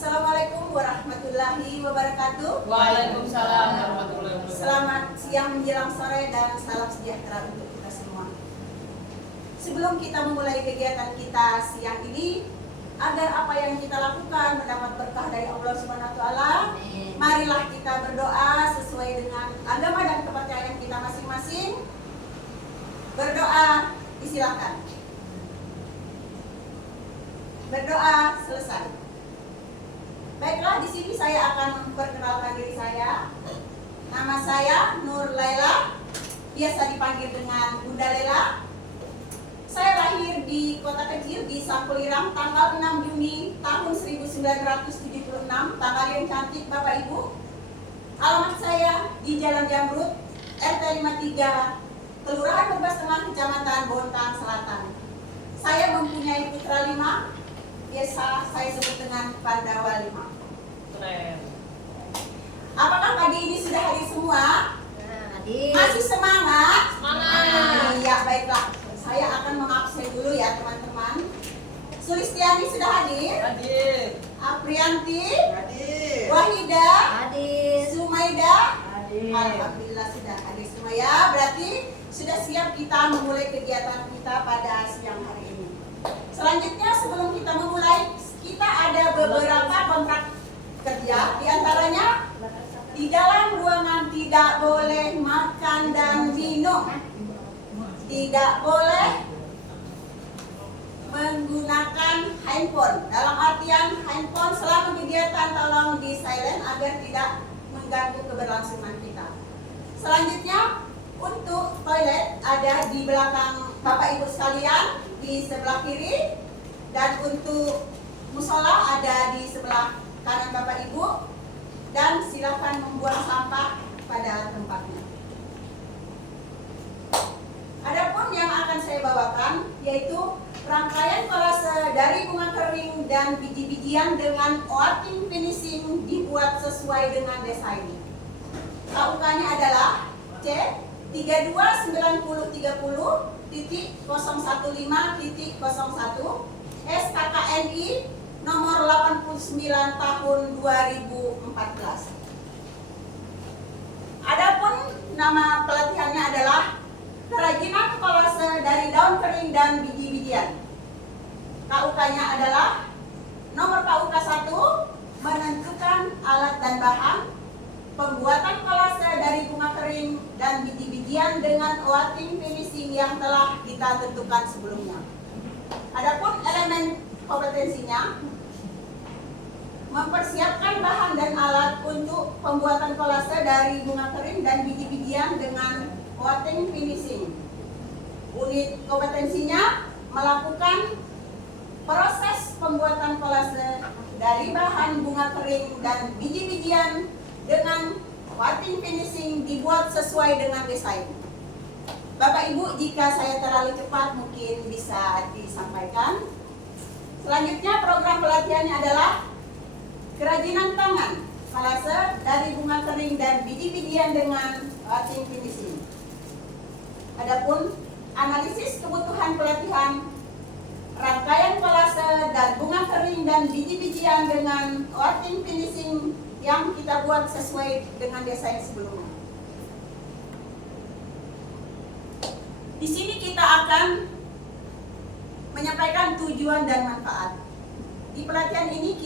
Assalamualaikum warahmatullahi wabarakatuh. Waalaikumsalam warahmatullahi wabarakatuh. Selamat siang menjelang sore dan salam sejahtera untuk kita semua. Sebelum kita memulai kegiatan kita siang ini, agar apa yang kita lakukan mendapat berkah dari Allah Subhanahu wa taala, marilah kita berdoa sesuai dengan agama dan kepercayaan kita masing-masing. Berdoa disilakan. Berdoa selesai. Baiklah, di sini saya akan memperkenalkan diri saya. Nama saya Nur Laila, biasa dipanggil dengan Bunda Lela. Saya lahir di kota kecil di Sampulirang tanggal 6 Juni tahun 1976, tanggal yang cantik Bapak Ibu. Alamat saya di Jalan Jamrut, RT 53, Kelurahan Bebas Tengah, Kecamatan Bontang Selatan. Saya mempunyai putra 5, biasa saya sebut dengan Pandawa 5. Keren. Apakah pagi ini sudah hadir semua? Hadir. Masih semangat? Semangat. Iya, baiklah. Saya akan mengabsen dulu ya teman-teman. Sulistiani sudah hadir? Hadir. Aprianti? Hadir. Wahida? Hadir. Sumaida? Hadir. Alhamdulillah sudah hadir semua ya. Berarti sudah siap kita memulai kegiatan kita pada siang hari ini. Selanjutnya sebelum kita memulai, kita ada beberapa kontrak kerja. Di antaranya, di dalam ruangan tidak boleh makan dan minum, tidak boleh menggunakan handphone. Dalam artian handphone selama kegiatan tolong di silent agar tidak mengganggu keberlangsungan kita. Selanjutnya, untuk toilet ada di belakang Bapak Ibu sekalian di sebelah kiri, dan untuk musola ada di sebelah kanan Bapak Ibu, dan silakan membuang sampah pada tempatnya. Adapun yang akan saya bawakan yaitu rangkaian kolase dari bunga kering dan biji-bijian dengan outing finishing dibuat sesuai dengan desain. KUK-nya adalah C 329030.015.01 SKKNI nomor 89 tahun 2014. Adapun nama pelatihannya adalah kerajinan kolase dari daun kering dan biji-bijian. KUK-nya adalah nomor KUK 1, menentukan alat dan bahan, pembuatan kolase dari bunga kering dan biji-bijian dengan outing finishing yang telah kita tentukan sebelumnya. Adapun elemen kompetensinya, mempersiapkan bahan dan alat untuk pembuatan kolase dari bunga kering dan biji-bijian dengan outing finishing. Unit kompetensinya, melakukan proses pembuatan kolase dari bahan bunga kering dan biji-bijian dengan outing finishing dibuat sesuai dengan desain. Bapak Ibu, jika saya terlalu cepat mungkin bisa disampaikan. Selanjutnya program pelatihannya adalah kerajinan tangan kolase dari bunga kering dan biji-bijian dengan outing finishing. Adapun analisis kebutuhan pelatihan, rangkaian kolase dan bunga kering dan biji-bijian dengan outing finishing yang kita buat sesuai dengan desain sebelumnya. Di sini kita akan menyampaikan tujuan dan manfaat. Di pelatihan ini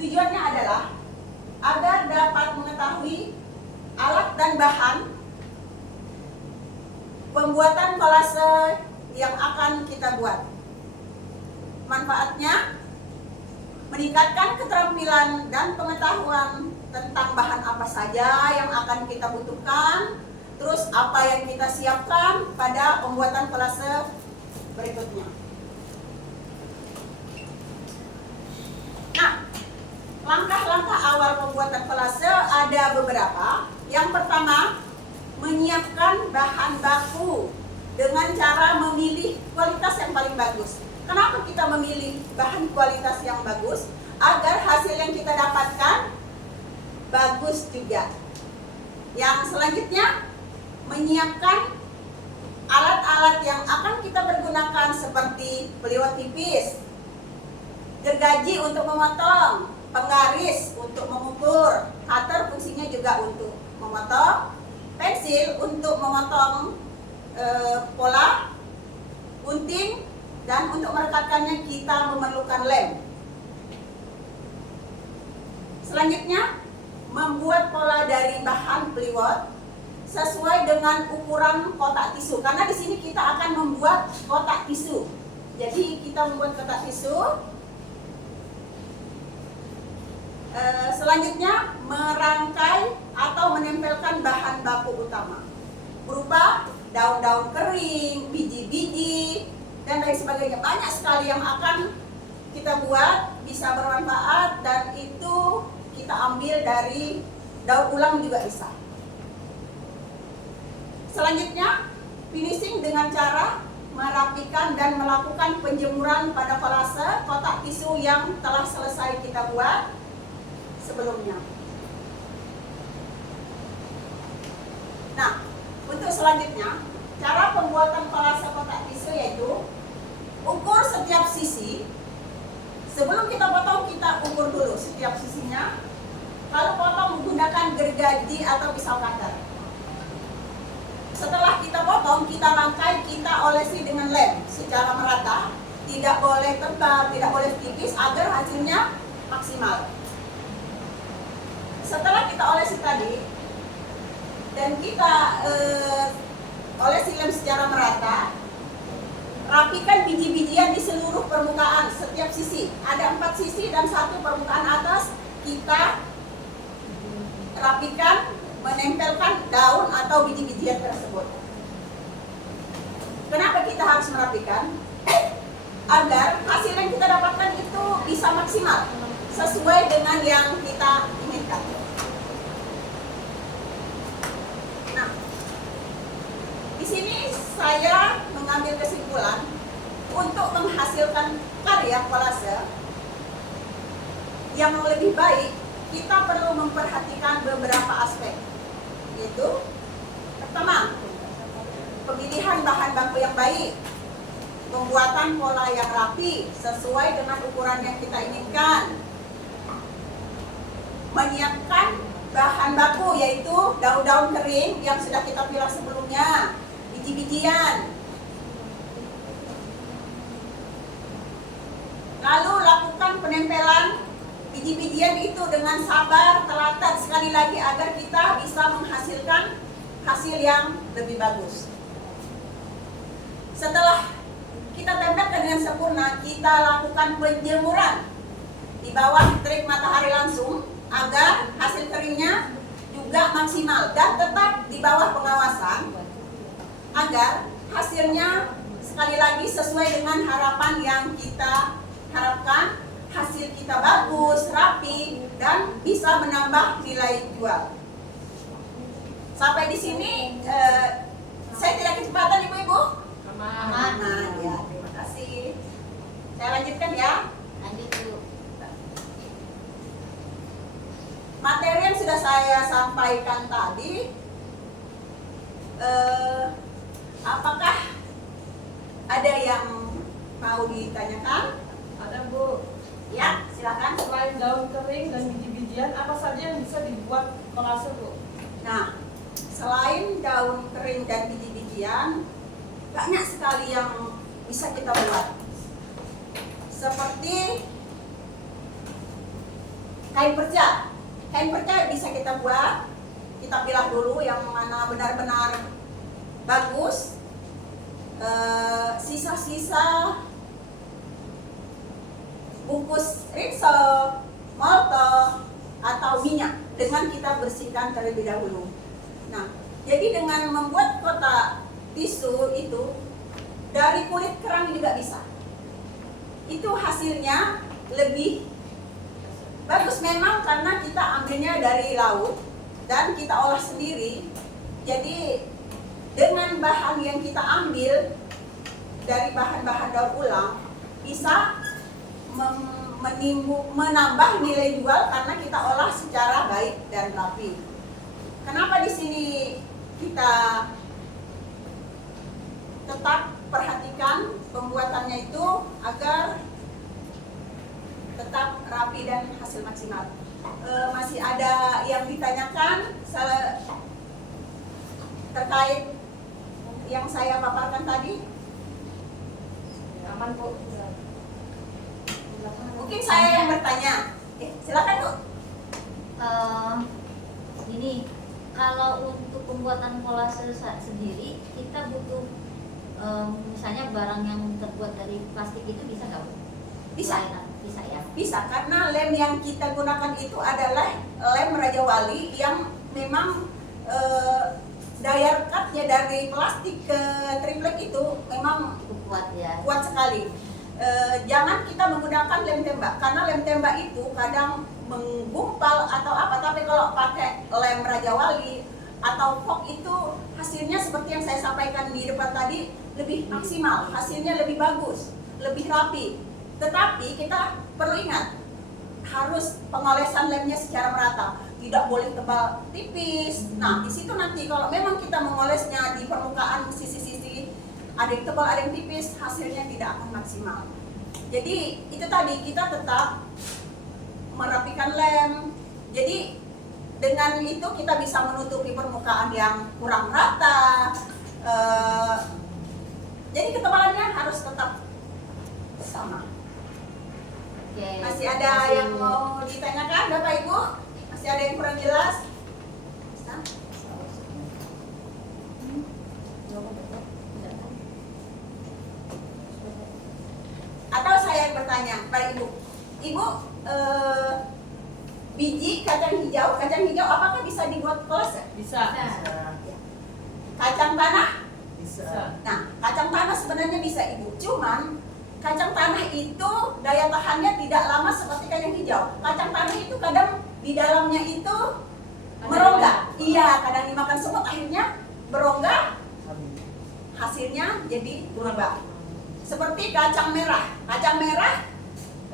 tujuannya adalah agar dapat mengetahui alat dan bahan pembuatan kolase yang akan kita buat. Manfaatnya, meningkatkan keterampilan dan pengetahuan tentang bahan apa saja yang akan kita butuhkan, terus apa yang kita siapkan pada pembuatan kolase berikutnya. Nah, langkah-langkah awal pembuatan kolase ada beberapa. Yang pertama, menyiapkan bahan baku dengan cara memilih kualitas yang paling bagus. Kenapa kita memilih bahan kualitas yang bagus? Agar hasil yang kita dapatkan bagus juga. Yang selanjutnya, menyiapkan alat-alat yang akan kita pergunakan seperti peliwat tipis, gergaji untuk memotong, penggaris untuk mengukur, cutter fungsinya juga untuk memotong, pensil untuk memotong pola, gunting, dan untuk merekatkannya kita memerlukan lem. Selanjutnya, membuat pola dari bahan plywood sesuai dengan ukuran kotak tisu. Karena di sini kita akan membuat kotak tisu. Jadi kita membuat kotak tisu. Selanjutnya, merangkai atau menempelkan bahan baku utama berupa daun-daun kering, biji-biji, dan lain sebagainya. Banyak sekali yang akan kita buat, bisa bermanfaat, dan itu kita ambil dari daur ulang juga bisa. Selanjutnya, finishing dengan cara merapikan dan melakukan penjemuran pada kolase kotak tisu yang telah selesai kita buat sebelumnya. Nah, untuk selanjutnya, cara pembuatan kolase kotak tisu yaitu ukur setiap sisi. Sebelum kita potong, kita ukur dulu setiap sisinya. Kalau potong menggunakan gergaji atau pisau cutter. Setelah kita potong, kita rangkai, kita olesi dengan lem secara merata. Tidak boleh tebal, tidak boleh tipis agar hasilnya maksimal. Setelah kita olesi tadi dan kita olesi lem secara merata, rapikan biji-bijian di seluruh permukaan setiap sisi. Ada 4 sisi dan 1 permukaan atas. Kita rapikan, menempelkan daun atau biji-bijian tersebut. Kenapa kita harus merapikan? Agar hasil yang kita dapatkan itu bisa maksimal sesuai dengan yang kita inginkan. Nah, di sini saya mengambil kesimpulan untuk menghasilkan karya kolase yang lebih baik. Kita perlu memperhatikan beberapa aspek, yaitu pertama, pemilihan bahan baku yang baik, pembuatan pola yang rapi sesuai dengan ukuran yang kita inginkan, menyiapkan bahan baku yaitu daun-daun kering yang sudah kita pilah sebelumnya, biji-bijian, lalu lakukan penempelan biji-bijian itu dengan sabar, telaten sekali lagi agar kita bisa menghasilkan hasil yang lebih bagus. Setelah kita tempelkan dengan sempurna, kita lakukan penjemuran di bawah terik matahari langsung agar hasil keringnya juga maksimal dan tetap di bawah pengawasan agar hasilnya sekali lagi sesuai dengan harapan yang kita harapkan. Hasil kita bagus, rapi, dan bisa menambah nilai jual. Sampai di sini, saya tidak kecepatan Ibu-Ibu? Aman. Aman ya, terima kasih. Saya lanjutkan ya. Lanjut dulu. Materi yang sudah saya sampaikan tadi, apakah ada yang mau ditanyakan? Ada Bu. Ya, silakan. Selain daun kering dan biji-bijian, apa saja yang bisa dibuat kolase Bu? Nah, selain daun kering dan biji-bijian, banyak sekali yang bisa kita buat. Seperti kain perca. Kain perca bisa kita buat. Kita pilah dulu yang mana benar-benar bagus. Sisa-sisa bungkus rinsel, molto, atau minyak dengan kita bersihkan terlebih dahulu. Nah, jadi dengan membuat kotak tisu itu dari kulit kerang juga bisa. Itu hasilnya lebih bagus memang karena kita ambilnya dari laut dan kita olah sendiri. Jadi dengan bahan yang kita ambil dari bahan-bahan daur ulang bisa menambah nilai jual karena kita olah secara baik dan rapi. Kenapa di sini kita tetap perhatikan pembuatannya itu agar tetap rapi dan hasil maksimal. Masih ada yang ditanyakan terkait yang saya paparkan tadi? Aman Bu. Mungkin saya yang bertanya. Silakan Bu. Ini kalau untuk pembuatan kolase sendiri kita butuh misalnya barang yang terbuat dari plastik itu bisa nggak Bu? Bisa. Bisa ya. Bisa, karena lem yang kita gunakan itu adalah lem Raja Wali yang memang daya rekatnya dari plastik ke triplek itu memang Kuat ya. kuat sekali. Jangan kita menggunakan lem tembak, karena lem tembak itu kadang menggumpal atau apa, tapi kalau pakai lem Raja Wali atau fog itu hasilnya seperti yang saya sampaikan di depan tadi, lebih maksimal, hasilnya lebih bagus, lebih rapi. Tetapi kita perlu ingat, harus pengolesan lemnya secara merata, tidak boleh tebal tipis. Nah, di situ nanti kalau memang kita mengolesnya di permukaan sisi-sisi, ada yang tebal, ada yang tipis, hasilnya tidak akan maksimal. Jadi itu tadi, kita tetap merapikan lem. Jadi dengan itu kita bisa menutupi permukaan yang kurang rata. Jadi ketebalannya harus tetap sama. Oke. Masih ada yang mau ditanyakan Bapak Ibu? Masih ada yang kurang jelas? Bisa? Atau saya yang bertanya kepada Ibu, Ibu, biji kacang hijau apakah bisa dibuat kolase? Bisa. Kacang tanah? Bisa. Nah, kacang tanah sebenarnya bisa Ibu, cuman kacang tanah itu daya tahannya tidak lama seperti kacang hijau. Kacang tanah itu kadang di dalamnya itu merongga. Iya, kadang dimakan semut akhirnya berongga, hasilnya jadi berubah. Seperti kacang merah. Kacang merah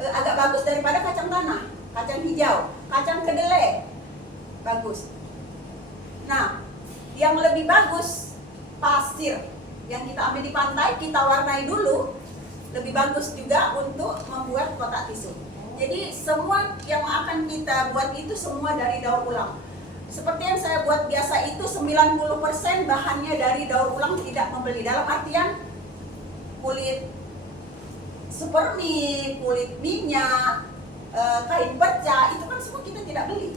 agak bagus daripada kacang tanah. Kacang hijau, kacang kedelai bagus. Nah, yang lebih bagus pasir yang kita ambil di pantai, kita warnai dulu, lebih bagus juga untuk membuat kotak tisu. Jadi semua yang akan kita buat itu semua dari daur ulang. Seperti yang saya buat biasa itu 90% bahannya dari daur ulang, tidak membeli. Dalam artian kulit supermi, kulit minyak, kain perca, itu kan semua kita tidak beli.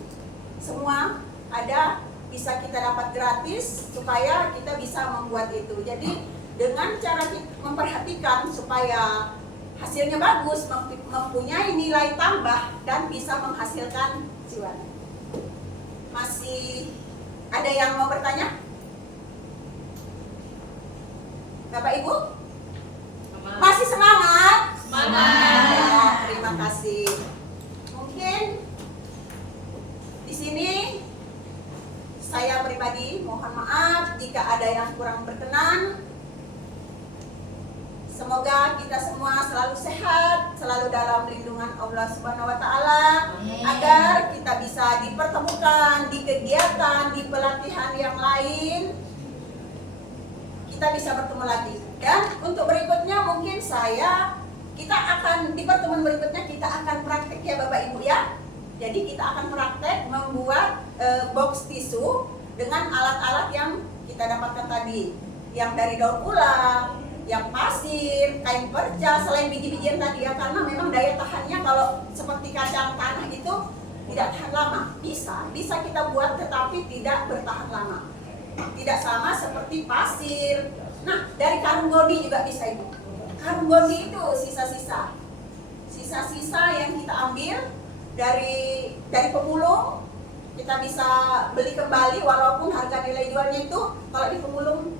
Semua ada, bisa kita dapat gratis supaya kita bisa membuat itu. Jadi dengan cara kita memperhatikan supaya hasilnya bagus, mempunyai nilai tambah dan bisa menghasilkan cuan. Masih ada yang mau bertanya? Bapak Ibu? Masih semangat? Semangat. Ya, terima kasih. Mungkin di sini saya pribadi mohon maaf jika ada yang kurang berkenan. Semoga kita semua selalu sehat, selalu dalam lindungan Allah Subhanahu wa Ta'ala, agar kita bisa dipertemukan di kegiatan, di pelatihan yang lain, kita bisa bertemu lagi. Dan untuk berikutnya mungkin kita akan di pertemuan berikutnya kita akan praktek ya Bapak Ibu ya. Jadi kita akan praktek membuat box tisu dengan alat-alat yang kita dapatkan tadi, yang dari daur ulang, yang pasir, kain perca, selain biji-bijian tadi ya, karena memang daya tahannya kalau seperti kacang tanah itu tidak tahan lama. Bisa kita buat tetapi tidak bertahan lama. Tidak sama seperti pasir. Nah, dari karung goni juga bisa Ibu. Karung goni itu sisa-sisa yang kita ambil dari pemulung, kita bisa beli kembali walaupun harga nilai jualnya itu kalau di pemulung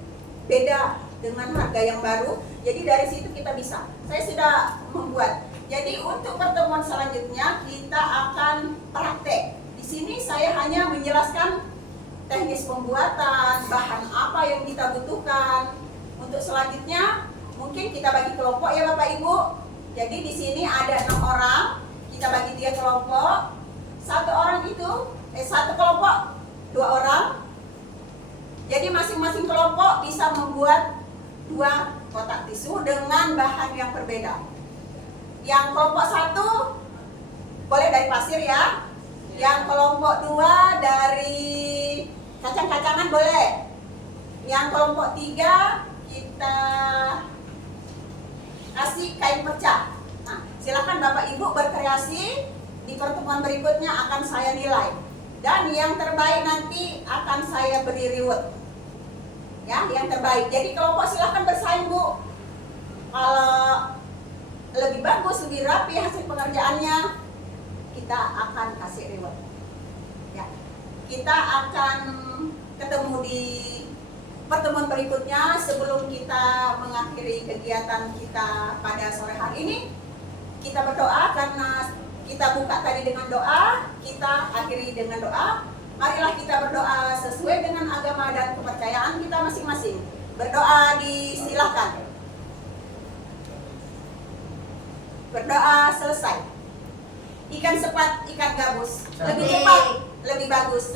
beda dengan harga yang baru. Jadi dari situ kita bisa. Saya sudah membuat. Jadi untuk pertemuan selanjutnya kita akan praktek. Di sini saya hanya menjelaskan teknis pembuatan, bahan apa yang kita butuhkan. Untuk selanjutnya mungkin kita bagi kelompok ya Bapak Ibu. Jadi di sini ada 6 orang, kita bagi 3 kelompok. Satu kelompok 2 orang. Jadi masing-masing kelompok bisa membuat 2 kotak tisu dengan bahan yang berbeda. Yang kelompok 1 kolasir ya. Yang kelompok 2 dari kacang-kacangan boleh. Yang kelompok 3 kita kasih kain perca. Nah, silakan Bapak Ibu berkreasi. Di pertemuan berikutnya akan saya nilai. Dan yang terbaik nanti akan saya beri reward. Ya, yang terbaik. Jadi kelompok silakan bersaing, Bu. Kalau lebih bagus, lebih rapi hasil pengerjaannya, kita akan kasih reward. Ya. Kita akan ketemu di pertemuan berikutnya. Sebelum kita mengakhiri kegiatan kita pada sore hari ini, kita berdoa karena kita buka tadi dengan doa, kita akhiri dengan doa. Marilah kita berdoa sesuai dengan agama dan kepercayaan kita masing-masing. Berdoa disilakan. Berdoa selesai. Ikan sepat, ikan gabus. Lebih cepat, lebih bagus.